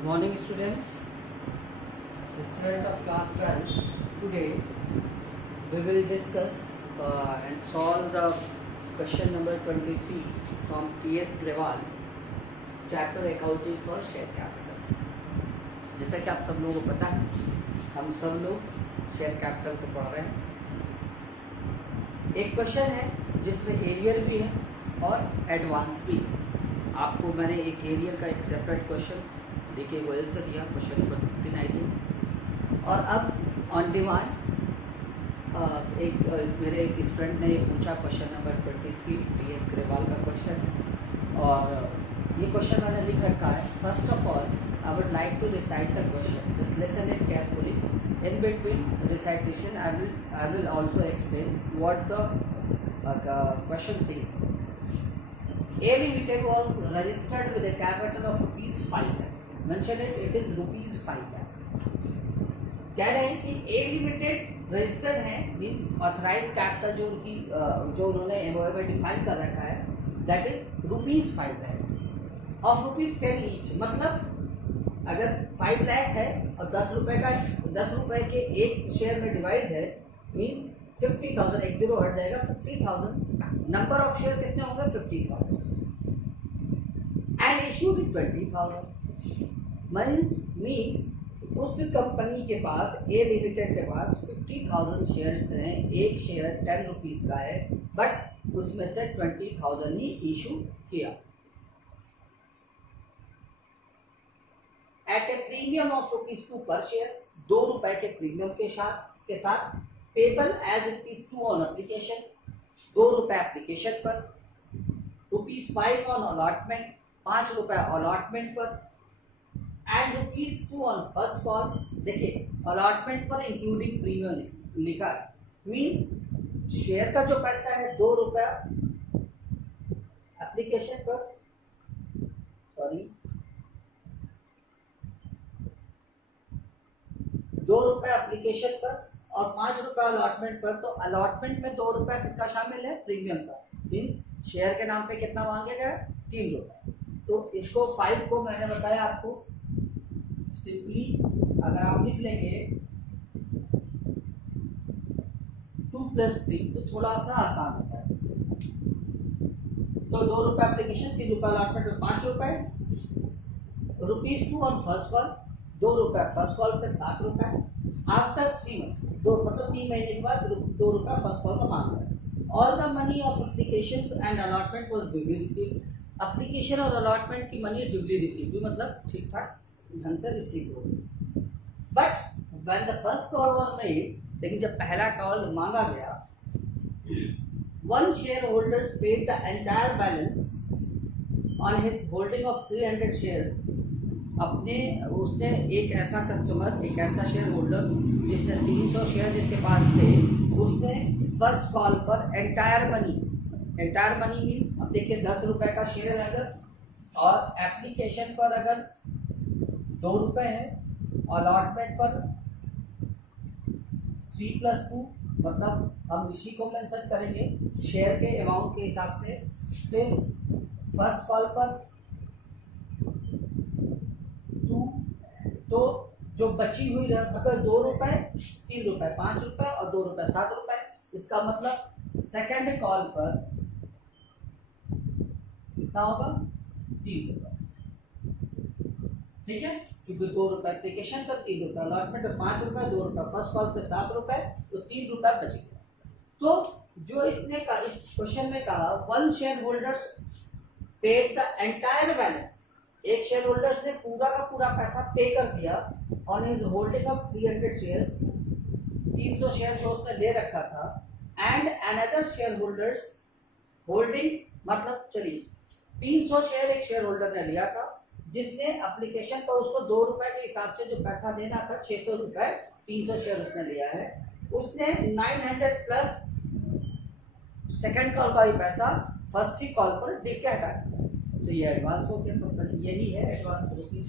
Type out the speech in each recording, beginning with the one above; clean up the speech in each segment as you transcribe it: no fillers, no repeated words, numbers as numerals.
Good morning, students. The student of class 12. Today we will discuss and solve the question number 23 from T.S. Grewal, chapter accounting for share capital. जैसा कि आप सब लोगों को पता है, हम सब लोग शेयर कैपिटल को पढ़ रहे हैं। एक क्वेश्चन है जिसमें एरियर भी है और एडवांस भी है। आपको मैंने एक एरियर का एक सेपरेट क्वेश्चन देखिए गोयल से दिया, क्वेश्चन नंबर 15 और अब ऑन डिमांड मेरे एक स्टूडेंट ने पूछा क्वेश्चन नंबर 23 टी.एस. ग्रेवाल का क्वेश्चन है और ये क्वेश्चन मैंने लिख रखा है। First of all I would like to recite the question, just listen it carefully. In between recitation, I will also explain what the question says. A Limited was registered with a capital of rupees 5 lakh. Mention it, it is rupees 5 lakh. कह रहे हैं कि A Limited registered है, means authorise capital जो उनकी जो उन्होंने MOA में डिफाइन कर रखा है, that is rupees 5 lakh of rupees 10 each. मतलब अगर 5 लाख है और 10 रुपए का 10 रुपए के एक शेयर में डिवाइड है, मीन्स 50,000. एक जीरो हट जाएगा. 50,000 नंबर ऑफ शेयर कितने होंगे? 50,000 एंड इशू विद 20,000 मीन्स उस कंपनी के पास ए लिमिटेड के पास 50,000 शेयर्स हैं. एक शेयर 10 रुपीज का है, बट उसमें से 20,000 ही इशू किया एट ए प्रीमियम ऑफ ₹2 पर शेयर. 2 रुपए के प्रीमियम के साथ पेबल एज ₹2 ऑन एप्लीकेशन. 2 रुपए एप्लीकेशन पर, ₹5 ऑन अलॉटमेंट, 5 रुपए अलॉटमेंट पर, एंड ₹2 ऑन फर्स्ट कॉल. देखिए अलॉटमेंट पर इंक्लूडिंग प्रीमियम लिखा है, मीन्स शेयर का जो पैसा है 2 रुपया एप्लीकेशन पर, सॉरी 2 रुपये एप्लीकेशन पर और 5 रुपये अलॉटमेंट पर. तो अलॉटमेंट में 2 रुपये किसका शामिल है? प्रीमियम का. मीन्स शेयर के नाम पे कितना मांगे गए? 3 रुपये. तो इसको 5 को मैंने बताया आपको सिंपली अगर आप लिख लेंगे 2 + 3 तो थोड़ा सा आसान होता है. तो 2 रुपये एप्लीकेशन, 3 रुपये अलॉटमेंट में 5 रुपये, ₹2 ऑन फर्स्ट कॉल, 2 रुपये फर्स्ट कॉल पे 7 रुपये. आफ्टर 3 मंथ्स, 2 मतलब 3 महीने के बाद 2 रुपये फर्स्ट कॉल का मांग रहा है. All the money of applications and allotment was duly received. Application और अलॉटमेंट की मनी ड्यूली रिसीव्ड मतलब ठीक ठाक ढंग से रिसीव हो. But when the first call was made, लेकिन जब पहला कॉल मांगा गया, one share holders paid the entire balance on his holding of 300 shares. उसने एक ऐसा कस्टमर, एक ऐसा शेयर होल्डर जिसने 300 शेयर जिसके पास थे, उसने फर्स्ट कॉल पर एंटायर मनी मीन्स अब देखिए 10 रुपए का शेयर है अगर, और एप्लीकेशन पर अगर 2 रुपए है, अलॉटमेंट पर 3 + 2 मतलब हम इसी को मेंशन करेंगे शेयर के अमाउंट के हिसाब से. फिर फर्स्ट कॉल पर 2, तो जो बची हुई मतलब 2 रुपए, 3 रुपए, 5 रुपए और 2 रुपए 7 रुपए. इसका मतलब सेकंड कॉल पर कितना होगा? 3 रुपए. ठीक है, क्योंकि 2 रुपए एप्लीकेशन पर, 3 रुपए अलॉटमेंट पर, 5 रुपए, 2 रुपए फर्स्ट कॉल पे 7 रुपए, तो 3 रुपए बच गया. तो जो इसने कहा, इस क्वेश्चन में कहा one share holders paid the entire balance. एक शेयर होल्डर्स ने पूरा का पूरा पैसा पे कर दिया on his holding of 300 shares. 300 share जो उसने ले रखा था. And another share holders holding, मतलब चलिए 300 शेयर एक शेयर होल्डर ने लिया था, जिसने एप्लीकेशन पर उसको 2 रुपए के हिसाब से जो पैसा देना था 600 रुपए, 300 शेयर उसने लिया है. उसने 900 प्लस सेकंड कॉल का ही पैसा फर्स्ट ही कॉल पर दे के हटा दिया. तो ये एडवांस हो गया. मतलब यही है एडवांस. ₹3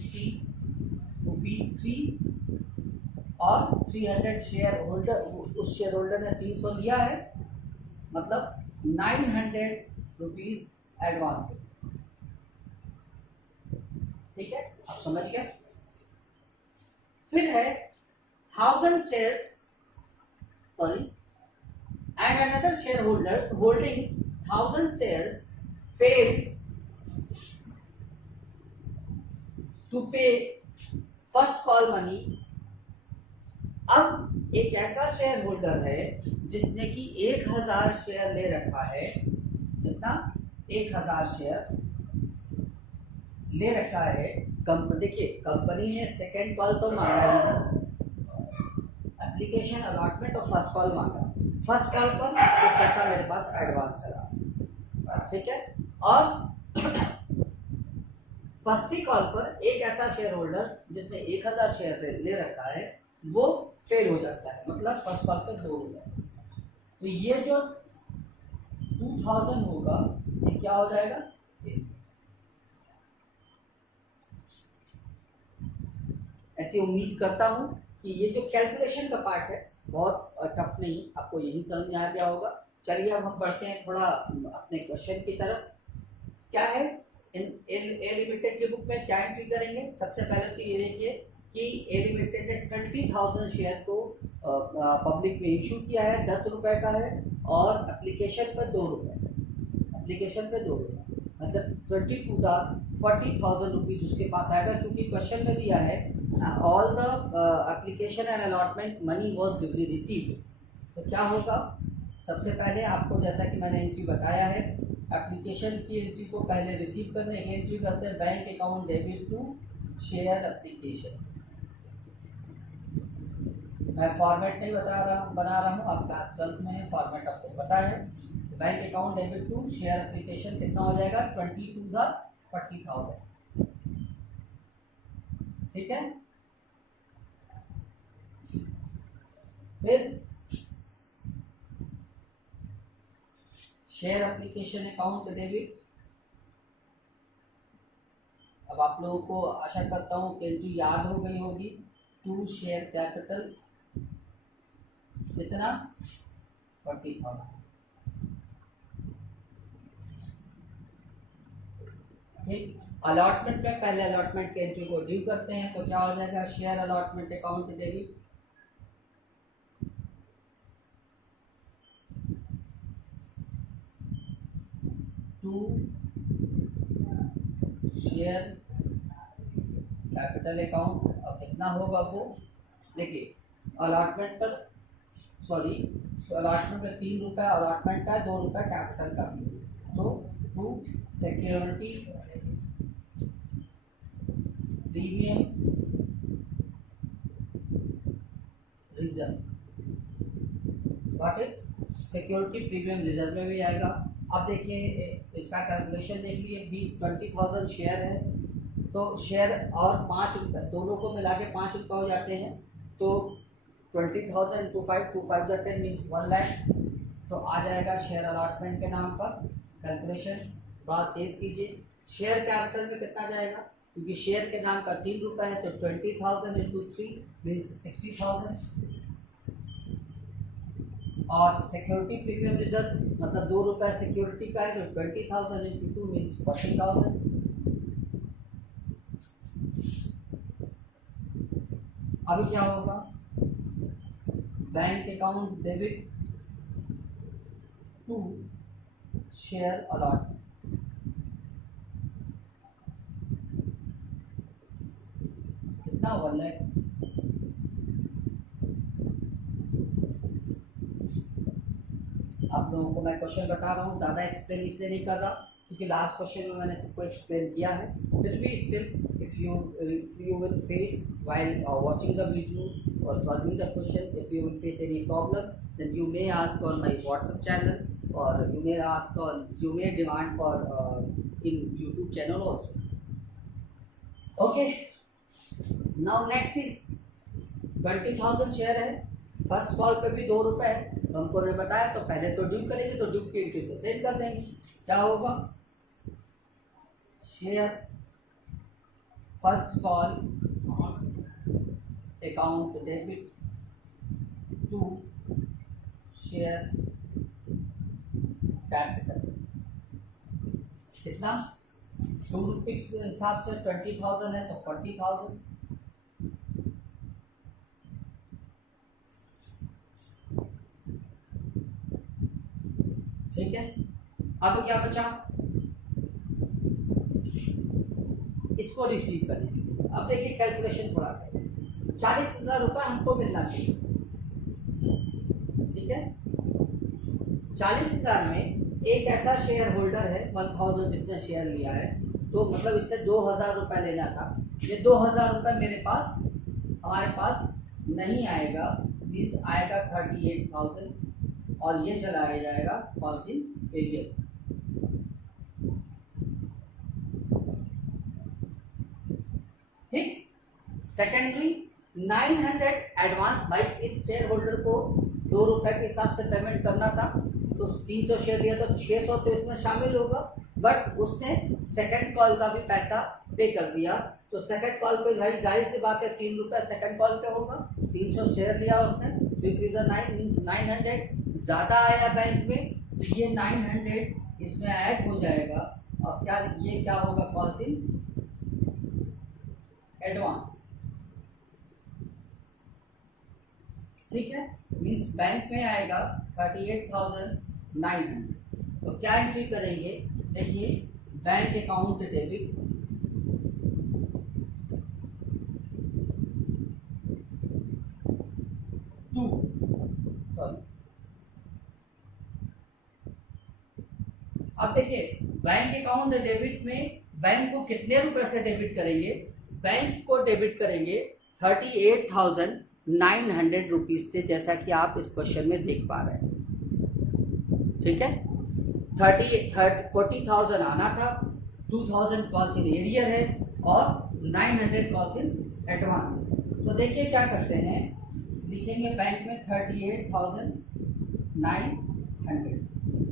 और 300 शेयर होल्डर, उस शेयर होल्डर ने 300 लिया है, मतलब ₹900 एडवांस. ठीक है, आप समझ गए. फिर है 1000 shares, sorry, and another shareholders holding 1000 shares failed to pay first call money. अब एक ऐसा शेयर होल्डर है जिसने कि 1000 शेयर ले रखा है, कितना, 1000 शेयर ले रखा है। देखिए कंपनी ने सेकेंड कॉल तो मांगा ही, एप्लीकेशन अलॉटमेंट और फर्स्ट कॉल मांगा। फर्स्ट कॉल पर तो पैसा मेरे पास एडवांस चला, ठीक है। और फर्स्ट ही कॉल पर एक ऐसा शेयर होल्डर जिसने 1000 शेयर ले रखा है वो फेल हो जाता है, मतलब फर्स्ट कॉल पे 2 हो जाएगा। तो ये जो 2000 होगा ये क्या हो जाएगा, ऐसी उम्मीद करता हूँ कि ये जो कैलकुलेशन का पार्ट है बहुत टफ नहीं, आपको यही समझ में आ गया होगा। चलिए अब हम बढ़ते हैं थोड़ा अपने क्वेश्चन की तरफ। क्या है ए लिमिटेड की बुक में क्या एंट्री करेंगे, सबसे पहले तो ये देखिए कि ए लिमिटेड ने 20,000 शेयर को पब्लिक में इशू किया है, 10 रुपए का है और एप्लीकेशन पर 2 रुपए, एप्लीकेशन पे 2 रुपए, मतलब 40,000 रुपीज उसके पास आएगा, क्योंकि क्वेश्चन में दिया है all the application and allotment money was duly received. तो क्या होगा, सबसे पहले आपको जैसा कि मैंने एंट्री बताया है, एप्लीकेशन की एंट्री को पहले रिसीव करने की एंट्री करते हैं, bank account debit to share application. मैं फॉर्मेट नहीं बना रहा हूँ, आप क्लास 12 में फॉर्मेट आपको पता है। Bank account debit to share application कितना हो जाएगा, 40,000, ठीक है। फिर शेयर एप्लीकेशन अकाउंट डेबिट, अब आप लोगों को आशा करता हूँ कि एंट्री याद हो गई होगी, टू शेयर कैपिटल कितना, 40,000, ठीक। अलॉटमेंट में पहले अलॉटमेंट की एंट्री को ड्यू करते हैं, तो क्या हो जाएगा, share allotment account debit to share capital account. अब कितना होगा वो देखिए, अलॉटमेंट पर सॉरी अलॉटमेंट में 3 रुपये अलॉटमेंट का, 2 रुपये कैपिटल का, तो to security premium reserve, got it, security premium reserve में भी आएगा। अब देखिए इसका कैलकुलेशन देख लिए, 20,000 शेयर है, तो शेयर और 5 रुपये दोनों को मिला के 5 रुपये हो जाते हैं, तो 20,000 इंटू 5, 2 5 10 मीन्स 1 लाख, तो आ जाएगा शेयर अलॉटमेंट के नाम पर। कैलकुलेशन थोड़ा तेज कीजिए, शेयर कैपिटल में कितना जाएगा, क्योंकि शेयर के नाम का 3 रुपये है, तो 20,000 इंटू 3 मीन्स 60,000, और सिक्योरिटी प्रीमियम रिजर्व मतलब 2 रुपये सिक्योरिटी का है, तो 20,000 इंटू 2 मीन्स 40,000। अभी क्या होगा, bank account debit to share allotment, कितना, 1 लाख। आप लोगों को मैं क्वेश्चन बता रहा हूँ, ज़्यादा एक्सप्लेन इसलिए नहीं कर रहा क्योंकि लास्ट क्वेश्चन में मैंने सबको एक्सप्लेन किया है। फिर भी still if you will face while watching the video और solving the question, if you will face any problem then you may ask on my WhatsApp channel और you may demand for in YouTube channel also. Okay, now next is 20,000 share है, first call पे भी 2 रुपए है, तो हमको ने बताया, तो पहले तो ड्यू करेंगे, तो ड्यू की एंट्री तो सेंड कर देंगे। क्या होगा, share first call account debit to share capital, कितना, 2 रुपीज के हिसाब से 20,000 है तो 40,000, ठीक है, अब क्या बचा, इसको रिसीव करेंगे। अब देखिए कैलकुलेशन थोड़ा करें, 40,000 रुपये हमको मिलना चाहिए, ठीक है। 40,000 में एक ऐसा शेयर होल्डर है 1000 जिसने शेयर लिया है, तो मतलब इससे 2000 रुपये लेना था। ये 2000 रुपये मेरे पास, हमारे पास नहीं आएगा, मीन्स आएगा 38,000 और ये चलाया जाएगा पॉलिसी एरियर। ठीक, सेकेंडरी 900 एडवांस, भाई इस शेयर होल्डर को 2 रुपए के हिसाब से पेमेंट करना था, तो 300 शेयर लिया तो 600 तो इसमें शामिल होगा, बट उसने सेकंड कॉल का भी पैसा पे कर दिया, तो सेकंड कॉल पे भाई जाहिर सी बात है 3 रुपये सेकंड कॉल पे होगा, 300 शेयर लिया उसने, 900 ज़्यादा आया बैंक में, तो ये 900 इसमें ऐड हो जाएगा। अब क्या, ये क्या होगा, कॉल्स इन एडवांस, ठीक है, मीन्स बैंक में आएगा 38,900। तो क्या एंट्री करेंगे, देखिए बैंक अकाउंट डेबिट, अब देखिए बैंक अकाउंट डेबिट में बैंक को कितने रुपए से डेबिट करेंगे, बैंक को डेबिट करेंगे 38,900 रुपीज से, जैसा कि आप इस क्वेश्चन में देख पा रहे हैं, ठीक है। 40,000 आना था, 2,000 कॉल्स इन एरियर है और 900 कॉल्स इन एडवांस। तो देखिए क्या करते हैं, लिखेंगे बैंक में 38,900,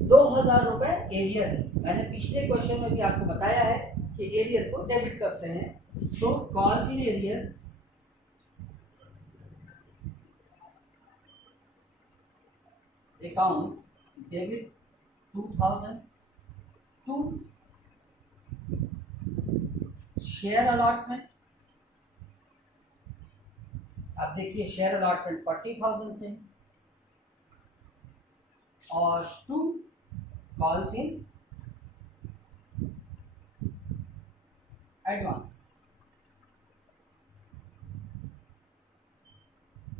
2,000 रुपये एरियर है। मैंने पिछले क्वेश्चन में भी आपको बताया है कि एरियर को डेबिट करते हैं, तो calls in arrear account debit 2,000 to share allotment. अब देखिए शेयर अलॉटमेंट 40,000 से, और टू कॉल्स इन एडवांस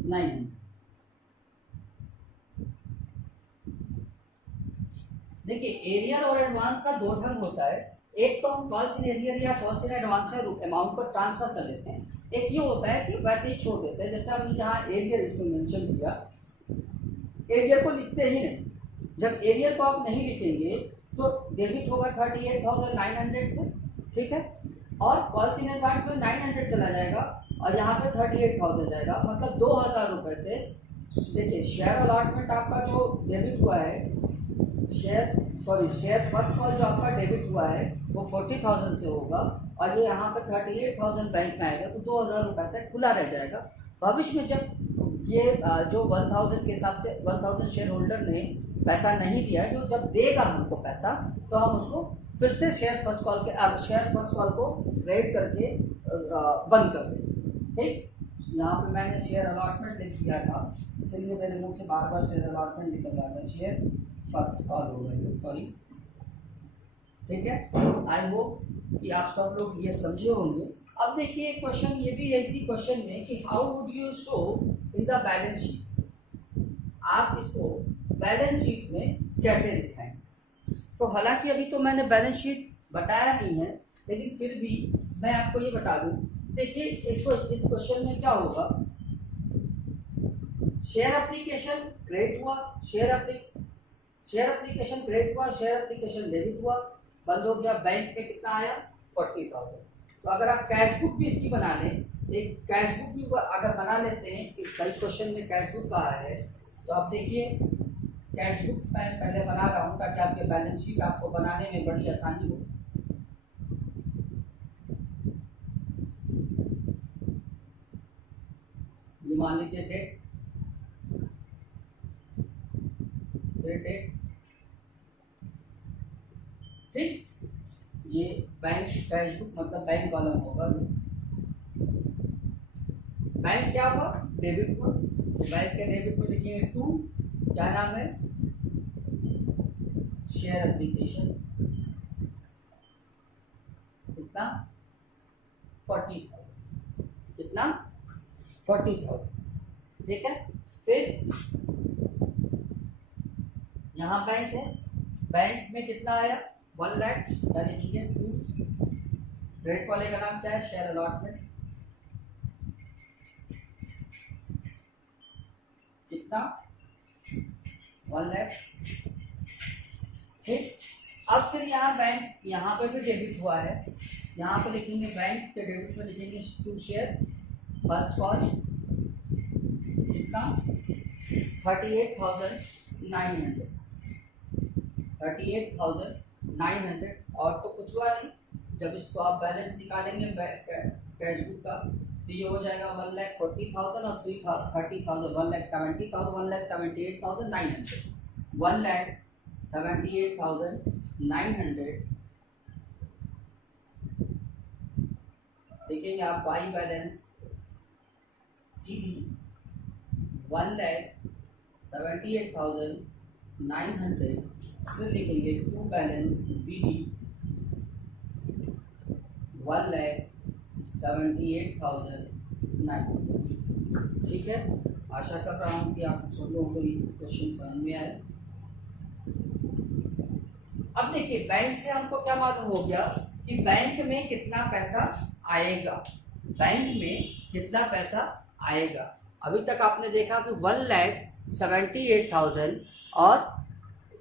900। देखिए एरियर और एडवांस का दो ढंग होता है, एक तो हम कॉल्स इन एरियर या कॉल्स इन एडवांस में अमाउंट को ट्रांसफर कर लेते हैं, एक ये होता है कि वैसे ही छोड़ देते हैं, जैसे हमने यहाँ एरियर इसमें मेंशन किया, एरियर को लिखते ही नहीं। जब एरियर को आप नहीं लिखेंगे तो डेबिट होगा 38,900 से, ठीक है, और कॉल्स इन एडवांस में 900 चला जाएगा और यहाँ पे 38,000 जाएगा, मतलब 2,000 रुपये से। देखिए शेयर अलॉटमेंट आपका जो डेबिट हुआ है, शेयर फर्स्ट कॉल जो आपका डेबिट हुआ है वो 40,000 से होगा, और ये यहाँ पे 38,000 बैंक में आएगा, तो 2,000 रुपये से खुला रह जाएगा। भविष्य में जब ये जो 1,000 के हिसाब से 1,000 शेयर होल्डर ने पैसा नहीं दिया है, जो जब देगा हमको पैसा, तो हम उसको फिर से शेयर फर्स्ट कॉल को रेड करके बंद कर देंगे, ठीक। यहाँ पे मैंने शेयर अलॉटमेंट लिख दिया था, इसलिए मेरे मुंह से बार बार शेयर अलॉटमेंट निकल रहा था, शेयर फर्स्ट कॉल हो गई, सॉरी, ठीक है। आई होप कि आप सब लोग ये समझे होंगे। अब देखिए क्वेश्चन ये भी ऐसी क्वेश्चन में कि how would you show in the balance sheet, आप इसको बैलेंस शीट में कैसे दिखाएंगे। तो हालांकि अभी तो मैंने बैलेंस शीट बताया नहीं है, लेकिन फिर भी मैं आपको ये बता दूं। देखिए इस क्वेश्चन में क्या होगा, शेयर एप्लीकेशन क्रेडिट हुआ, शेयर एप्लीकेशन क्रेडिट हुआ, शेयर एप्लीकेशन डेबिट हुआ, बंद हो गया, बैंक में कितना आया 40,000। तो अगर आप कैश बुक भी इसकी बना लें, एक कैश बुक भी अगर बना लेते हैं कि कई क्वेश्चन में कैश बुक कहा है, तो आप देखिए कैश बुक मैं पहले बना रहा हूँ ताकि आपके बैलेंस शीट आपको बनाने में बड़ी आसानी हो। ये मान लीजिए डेट, ठीक, ये बैंक कैश बुक मतलब बैंक कॉलम होगा। बैंक क्या हुआ, डेबिट हुआ, बैंक के डेबिट में लिखेंगे टू, क्या नाम है, शेयर एप्लीकेशन कितना 40,000, कितना 40,000, ठीक है। फिर यहाँ बैंक है, बैंक में कितना आया 1 लाख, यानी लिखेंगे 2। क्रेडिट वाले का नाम क्या है, शेयर अलॉटमेंट, कितना 1 लाख। ठीक, अब फिर यहाँ बैंक, यहाँ पे भी डेबिट हुआ है, यहाँ पे लिखेंगे बैंक के डेबिट में लिखेंगे 2 शेयर फर्स्ट कॉल, कितना 38,900, 38,900। और तो कुछ हुआ नहीं, जब इसको आप बैलेंस निकालेंगे कैश बुक का तो ये हो जाएगा 1,40,000 और 30,000 1,70,000 1,78,900, 1,78,900। देखेंगे आप बाई बैलेंस CD 1,78,900, फिर लिखेंगे टू बैलेंस BD 1,78,900। ठीक है, आशा कर रहा हूँ कि आप सब लोगों को ये क्वेश्चन समझ में आए। अब देखिए बैंक से हमको क्या मालूम हो गया कि बैंक में कितना पैसा आएगा, बैंक में कितना पैसा आएगा। अभी तक आपने देखा कि 1,78,000 और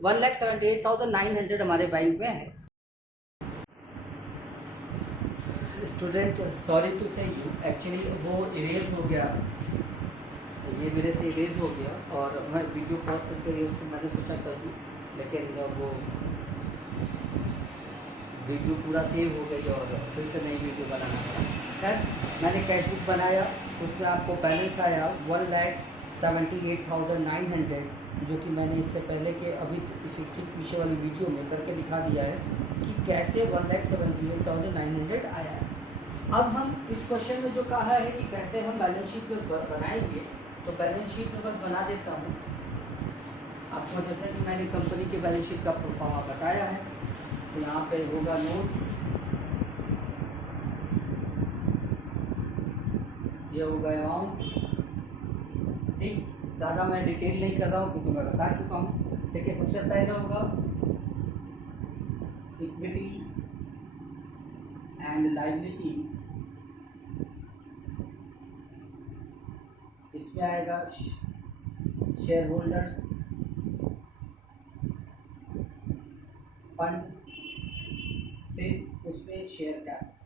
1,78,900 हमारे बैंक में है। स्टूडेंट सॉरी टू से यू, एक्चुअली वो इरेज हो गया, ये मेरे से इरेज हो गया और मैं वीडियो पॉज करके उसको मैंने सोचा कर दूँ, लेकिन वो वीडियो पूरा सेव हो गई और फिर से नई वीडियो बनाना पड़ा। खैर, मैंने कैश बुक बनाया, उसमें आपको बैलेंस आया 1,78,900, जो कि मैंने इससे पहले के अभी इसी ठीक पीछे वाली वीडियो में करके दिखा दिया है कि कैसे 1,78,900 आया है। अब हम इस क्वेश्चन में जो कहा है कि कैसे हम बैलेंस शीट में बनाएंगे, तो बैलेंस शीट में बस बना देता हूँ आपको, जैसे कि मैंने कंपनी के बैलेंस शीट का प्रोफार्मा बताया है। तो यहाँ पे होगा नोट्स, ये होगा अमाउंट। ठीक, ज़्यादा मैं डिटेल नहीं कर रहा हूँ क्योंकि मैं बता चुका हूँ। देखिए सबसे पहले होगा इक्विटी एंड लायबिलिटी, इसमें आएगा शेयर होल्डर्स फंड, फिर उसमें शेयर कैपिटल।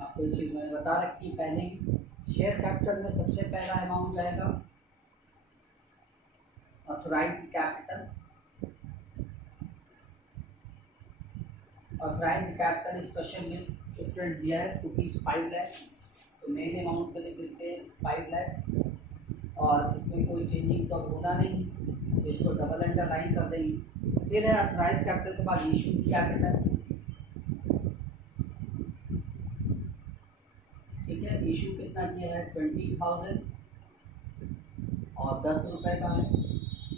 आपको एक चीज़ मैंने बता रखी पहले ही, शेयर कैपिटल में सबसे पहला अमाउंट जाएगा ऑथराइज्ड कैपिटल। ऑथराइज्ड कैपिटल इस क्वेश्चन में स्टूडेंट दिया है ₹5 लाख, तो मेन अमाउंट पे लिख देते हैं 5 लाख और इसमें कोई चेंजिंग तो होना नहीं, तो इसको डबल अंडरलाइन कर देंगे। फिर है ऑथराइज्ड कैपिटल के बाद इशूड कैपिटल, ठीक है। इशू कितना किया है 20,000 और 10 रुपये का है,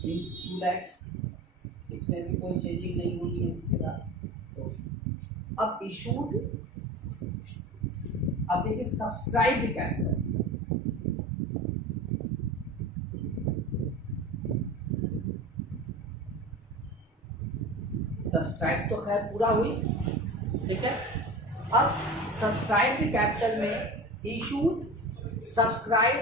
मीन्स 2 लाख, इसमें भी कोई चेंजिंग नहीं होनी है। तो अब इशूड, अब देखिए सब्सक्राइब्ड कैपिटल, सब्सक्राइब तो खैर पूरा हुई, ठीक है। अब सब्सक्राइब्ड कैपिटल में issued subscribe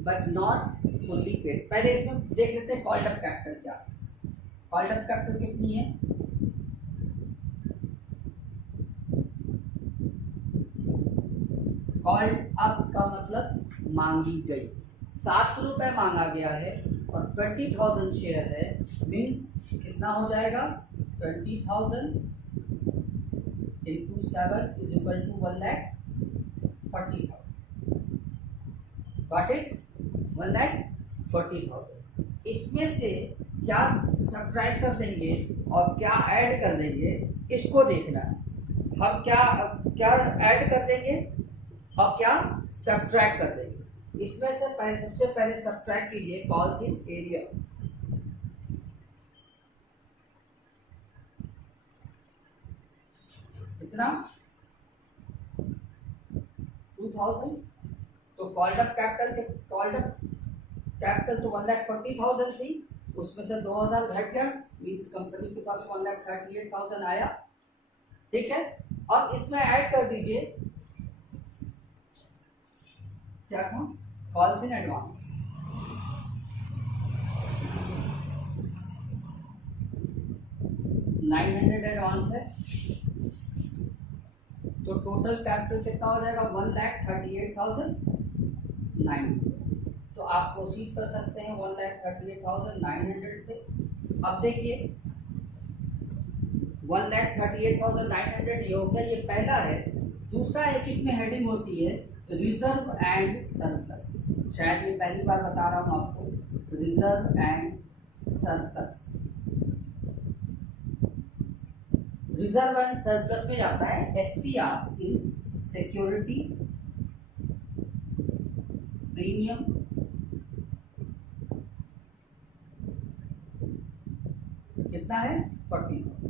but not fully paid. पहले इसमें देख लेते हैं कॉल्ड अप कैपिटल क्या, कॉल्ड अप कैपिटल कितनी है, कॉल्ड अप का मतलब मांगी गई, 7 रुपये मांगा गया है और 20,000 शेयर है, मीन्स कितना हो जाएगा 20,000 into 7 is equal to 1,40,000। Got it? 1,40,000। इसमें से क्या सब्ट्रैक्ट कर देंगे और क्या ऐड कर देंगे, इसको देखना है। हम क्या ऐड कर देंगे और क्या सब्ट्रैक्ट कर देंगे। इसमें से सबसे पहले सब्ट्रैक्ट कीजिए कॉल्स इन एरिया, कितना 2000, तो कॉल्ड अप कैपिटल तो 1,40,000 थी, उसमें से 2000 घट गया, मीन्स कंपनी के पास 1,38,000 आया। ठीक है, अब इसमें ऐड कर दीजिए क्या था, कॉल्स इन एडवांस। $900 एडवांस है, तो टोटल कैपिटल कितना हो जाएगा 1,38,900। तो आप प्रोसीड कर सकते हैं 1,38,900 से। अब देखिए 1,38,900 ये हो गया, ये पहला है। दूसरा एक इसमें हेडिंग होती है रिजर्व एंड सरप्लस, शायद ये पहली बार बता रहा हूँ आपको, reserve and surplus. Reserve and surplus में जाता है SPR इज सिक्योरिटी प्रीमियम कितना है 40,000।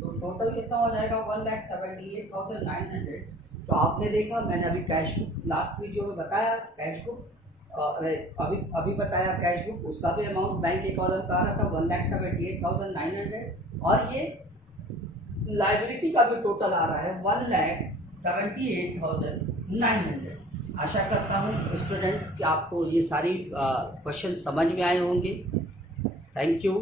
तो टोटल कितना हो जाएगा 1,78,900। तो आपने देखा, मैंने अभी कैश बुक लास्ट वीडियो में बताया, कैश बुक अभी बताया कैश बुक, उसका भी अमाउंट बैंक के कॉलम का आ रहा था 1,78,900, और ये लाइबिलिटी का भी टोटल आ रहा है 1,78,900। आशा करता हूँ स्टूडेंट्स कि आपको ये सारी क्वेश्चन समझ में आए होंगे। Thank you.